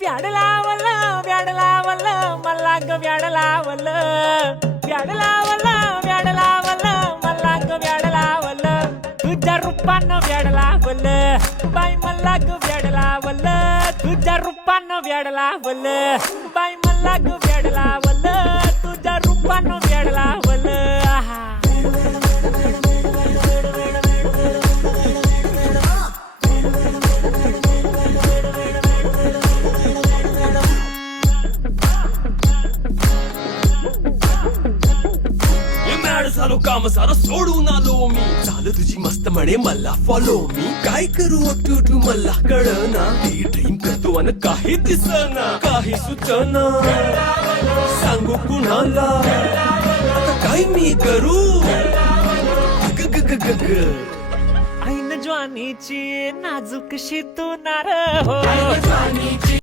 व्याड लावलं व्याड लावलं मला ग व्याड लावलं व्याड लावलं व्याड लावलं मला ग व्याड लावलं तुझ्या रूपानं व्याड लावलं बाई मला ग व्याड लावलं तुझ्या रूपानं व्याड लावलं बाई मला ग व्याड लावलं तुझ्या रूपानं व्याड लावलं आहा झालो काम सारा सोडून आलो मी झालं तुझी मस्त म्हणे मला फॉलो मी काय करू अटू मला कळना ती ड्रीम करतो आणि काही दिसना काही सुचना सांगू कुणाला आता काय मी करू ग ग ग ग ग ऐन ज्वानीची नाजूक शितू नार हो